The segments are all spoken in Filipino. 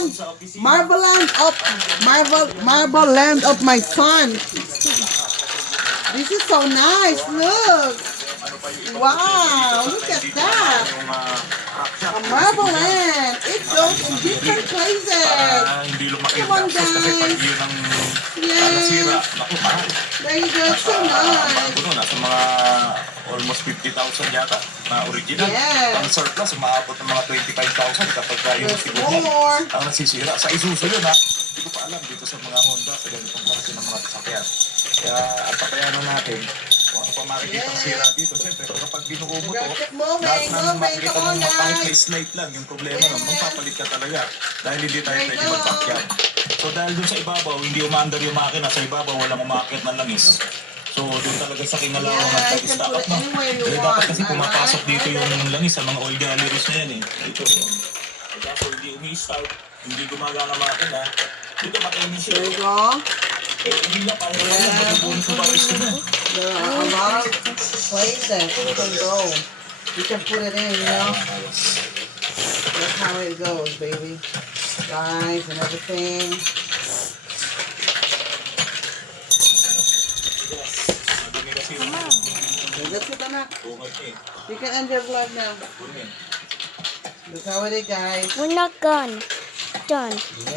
Land. Marble Land of my son. This is so nice. Look. Wow, look at that. A Marble Land. It goes in different places. Hindi lumaki Come on, tapos kasi pag guys. yun ang Yay. nasira, naku, mahal. There you go. So nice. Nasa mga almost 50,000 yata na original. Yes. Ang surplus, umaabot ng mga 25,000 kapag yung There's siguro more. ang nasisira. Sa Isuzu yun ha. Hindi ko pa alam dito sa mga Honda, sa ganitong klase ng mga sasakyan. Kaya ang patayanan natin, kung ano pa makikita ang sira dito, siyempre kapag binuo mo to, Keep moving, lahat ng moving. makikita Come mo on, kahit may guys. slate lang, yung problema Yes. nun, magpapalit ka talaga. Dahil hindi tayo There you pwede go. magpakyat. So dahil dun sa ibabaw, hindi umaandar yung makina, sa ibabaw walang umakit ng langis. So doon talaga sa kinalawan Yeah, at you can pag-stock put up it mo. anywhere you Dapat want, kasi pumapasok alright? dito yung langis sa mga oil galleries na yan eh. Ito yun. Kaso hindi umi-start, hindi gumagana makina. Dito makinis There you yun. go. Eh, hindi na paano yan, matutunan sa baris ko na. There are a lot of places you can go. You can put it in, you know. That's how it goes, baby. Guys and everything. Madumi kasi yung So that's it, anak. bungat eh. You can end your vlog now. Bunyan. That's how it is, guys. We're not done. Done. Yeah.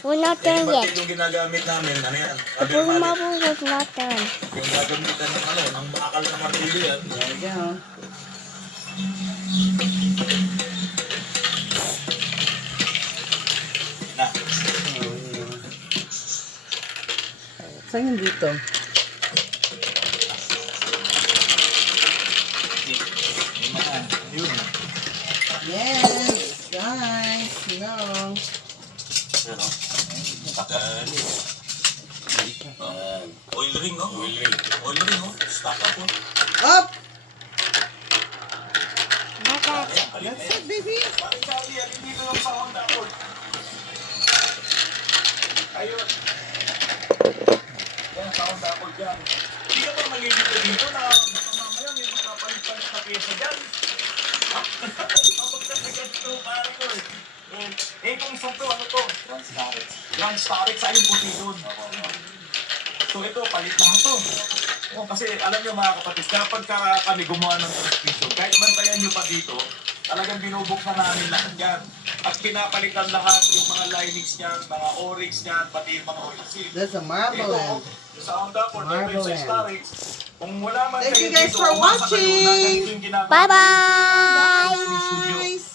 We're not Eh, done ba't yet. yung ginagamit namin, ano yan? The Sabi blue namin, marble was not done. yung gagamitan ng ano, ng bakal na martilyo yan. There you go. Na. Saan yung dito? Yung mga, yun. Yes, guys. You know. Pero, sakali. Oil ring, oh. Oil ring. Oil ring, oh. Stock up, oh. Up! Not that. Ayan, That's it, baby. Paring Charlie, alin dito lang sa Honda Accord. Ayun. Yan, sa Honda Accord yan. Hindi ka ba malilito dito na mamaya may magpapalit-palit na pyesa dyan? Ipapagkasigat ito, pare ko eh. Kung isang to, ano to? Grand Starets, ayun puti doon. So ito, palit lahat to. Oh, kasi alam nyo mga kapatid, kapag kami gumawa ng transmission, kahit bantayan nyo pa dito, talagang binubuksan namin lahat yan. At pinapalitan lahat yung mga linings niyan, mga O-rings niyan, pati yung mga oil seal. There's a Marble Land. Ito, sa Honda for the Marble sa Land. Starets, kung wala man Thank kayo you guys dito, for umasa kayo na watching. ganito yung ginagawa Bye-bye. namin sa studio. Guys.